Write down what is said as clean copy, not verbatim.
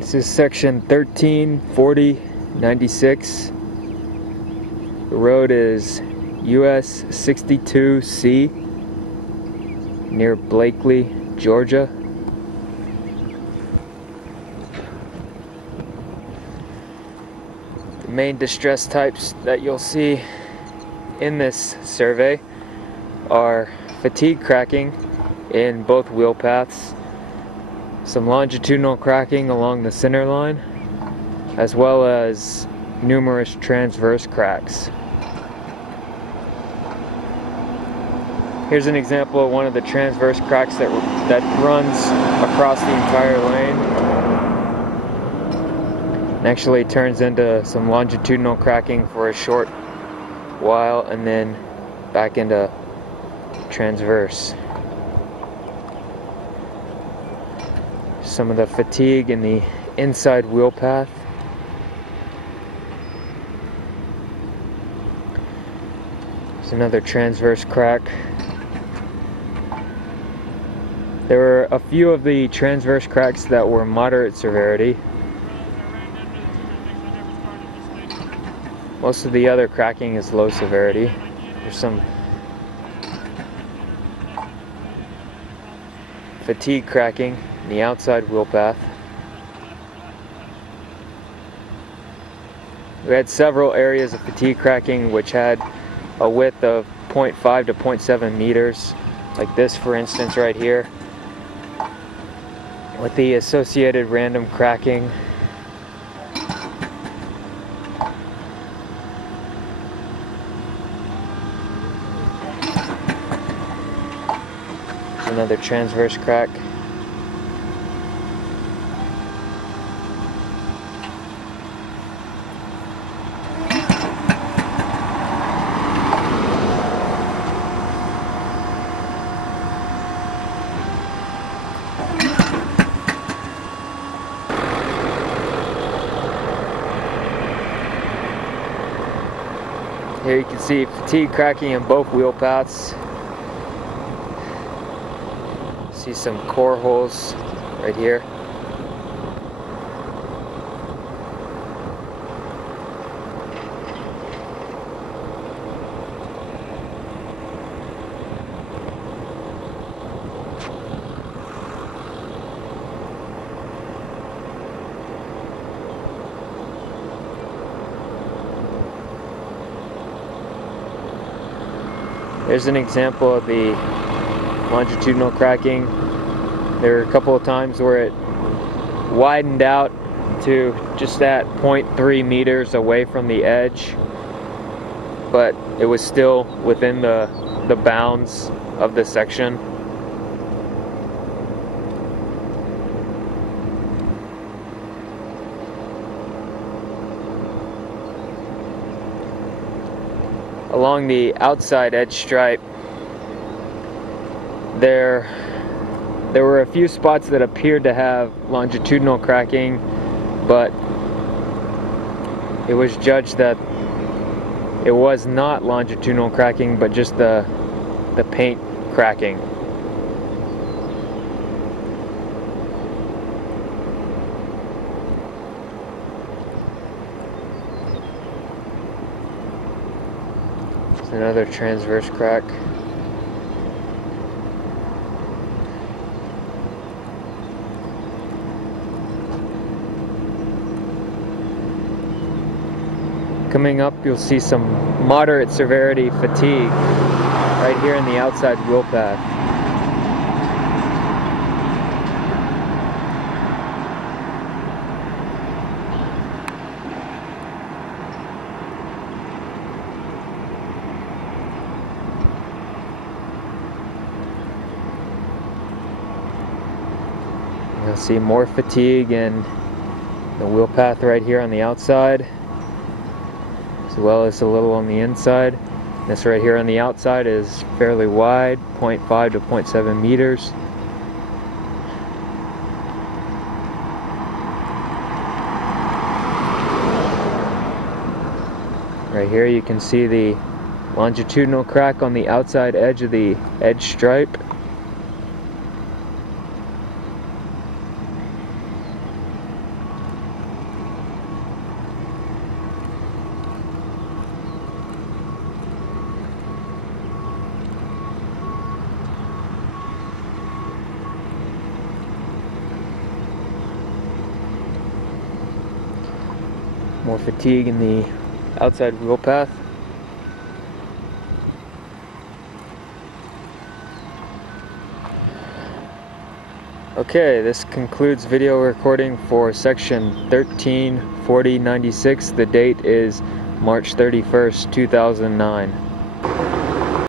This is section 134096. The road is US 62C near Blakely, Georgia. The main distress types that you'll see in this survey are fatigue cracking in both wheel paths, some longitudinal cracking along the center line, as well as numerous transverse cracks. Here's an example of one of the transverse cracks that runs across the entire lane and actually turns into some longitudinal cracking for a short while and then back into transverse. Some of the fatigue in the inside wheel path. There's another transverse crack. There were a few of the transverse cracks that were moderate severity. Most of the other cracking is low severity. There's some fatigue cracking in the outside wheel path. We had several areas of fatigue cracking which had a width of 0.5 to 0.7 meters, like this for instance right here, with the associated random cracking. Another transverse crack. Here you can see fatigue cracking in both wheel paths. See some core holes right here. There's an example of the longitudinal cracking. There were a couple of times where it widened out to just at 0.3 meters away from the edge, but it was still within the bounds of the section. Along the outside edge stripe, there were a few spots that appeared to have longitudinal cracking, but it was judged that it was not longitudinal cracking, but just the paint cracking. There's another transverse crack. Coming up, you'll see some moderate severity fatigue right here in the outside wheel path. You'll see more fatigue in the wheel path right here on the outside, as well as a little on the inside. This right here on the outside is fairly wide, 0.5 to 0.7 meters. Right here you can see the longitudinal crack on the outside edge of the edge stripe. more fatigue in the outside wheel path. Okay, this concludes video recording for section 134096. The date is March 31st, 2009.